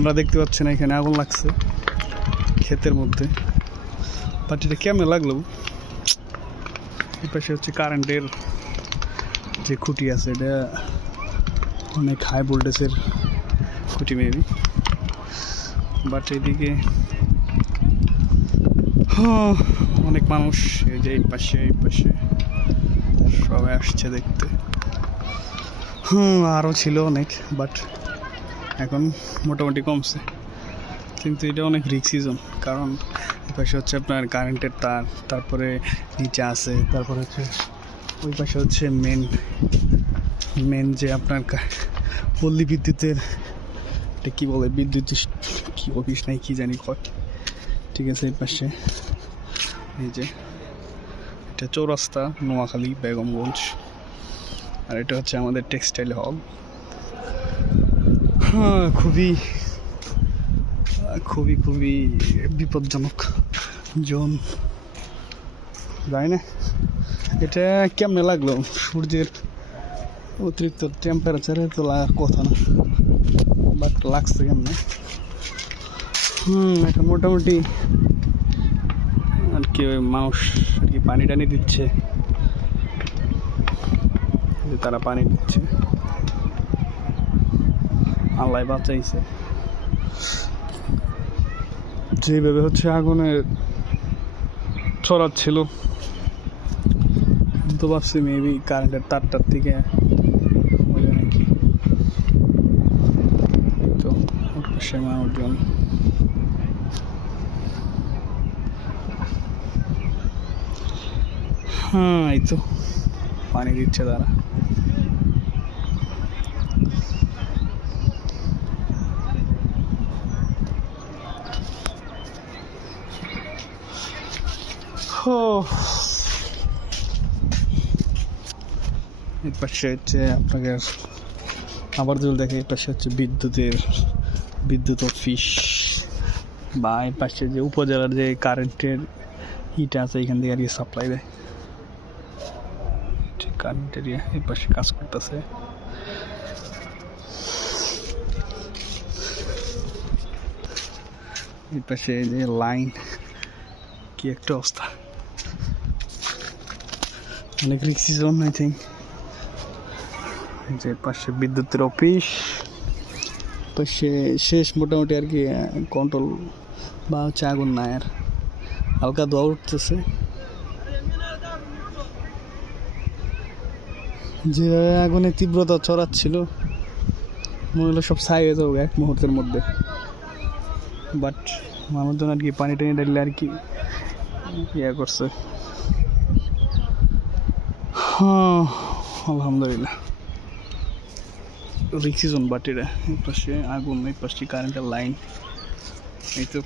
আপনারা দেখতে পাচ্ছেন এখানে আগুন লাগছে ক্ষেতের মধ্যে। বাট এটা কেমন লাগল? এই পাশে হচ্ছে কারেন্টের যে খুঁটি আছে এটা অনেক হাই ভোল্টেজের খুঁটি মেবি বাট এদিকে হ্যাঁ, অনেক মানুষ এই যে এই পাশে এই পাশে সবাই আসছে দেখতে। হুম আরও ছিল অনেক বাট এখন মোটামুটি কমছে। কিন্তু এটা অনেক রিক্সি জোন কারণ পাশে হচ্ছে আপনার কারেন্টের তার, তারপরে নিচে আছে, তারপরে হচ্ছে ওই পাশে হচ্ছে মেন মেন যে আপনার পল্লী বিদ্যুতের এটা কী বলে, বিদ্যুৎ কি অফিস নাই কী জানি কয়। ঠিক আছে, এই পাশে এই যে এটা চৌরাস্তা, নোয়াখালী, বেগমগঞ্জ। আর এটা হচ্ছে আমাদের টেক্সটাইল হল খুবই খুবই খুবই বিপজ্জনক জোন। জানি না? এটা কেমনে লাগল? সূর্যের অতিরিক্ত টেম্পারেচারে তো লাগার কথা না। বাট লাগছে কেমনে? হুম এটা মোটামুটি আর কি ওই মানুষ আর কি পানি টানি দিচ্ছে তারা পানি দিচ্ছে। আল্লাহ বাঁচাইছে। যেভাবে হচ্ছে আগুনের ছড়াচ্ছিল তো ভাবছি মেবি কারেন্টের তারটার থেকে হ্যাঁ এই তো, পানি দিচ্ছে তারা। এই পাশে হচ্ছে আপনাকে আবার যদি দেখে, এই পাশে হচ্ছে বিদ্যুতের, বিদ্যুৎ অফিস বা এই পাশে যে উপজেলার যে কারেন্টের ইটা আছে, এখান থেকে আর কি সাপ্লাই দেয়। ঠিক কারেন্টের ইয়ে এই পাশে কাজ করতেছে। এই পাশে যে লাইন কি একটা অবস্থা। অনেক রিক্সি জোন আই থিঙ্ক যে পাশে বিদ্যুতের অফিস পাশে শেষ মোটামুটি আর কি কন্ট্রোল বা হচ্ছে আগুন নাই আর। হালকা দোয়া উঠতেছে। যে আগুনের তীব্রতা ছড়াচ্ছিল, মনে হলো সব ছাই হয়ে যাবে এক মুহূর্তের মধ্যে। বাট মানুষজন আর কি পানি টানি ডাললে আর কি ইয়ে করছে। হ্যাঁ আলহামদুলিল্লাহ। রিক্সিজন বাটিরা, এই পাশে আগুন, এই পাশে কারেন্টের লাইন এই তো।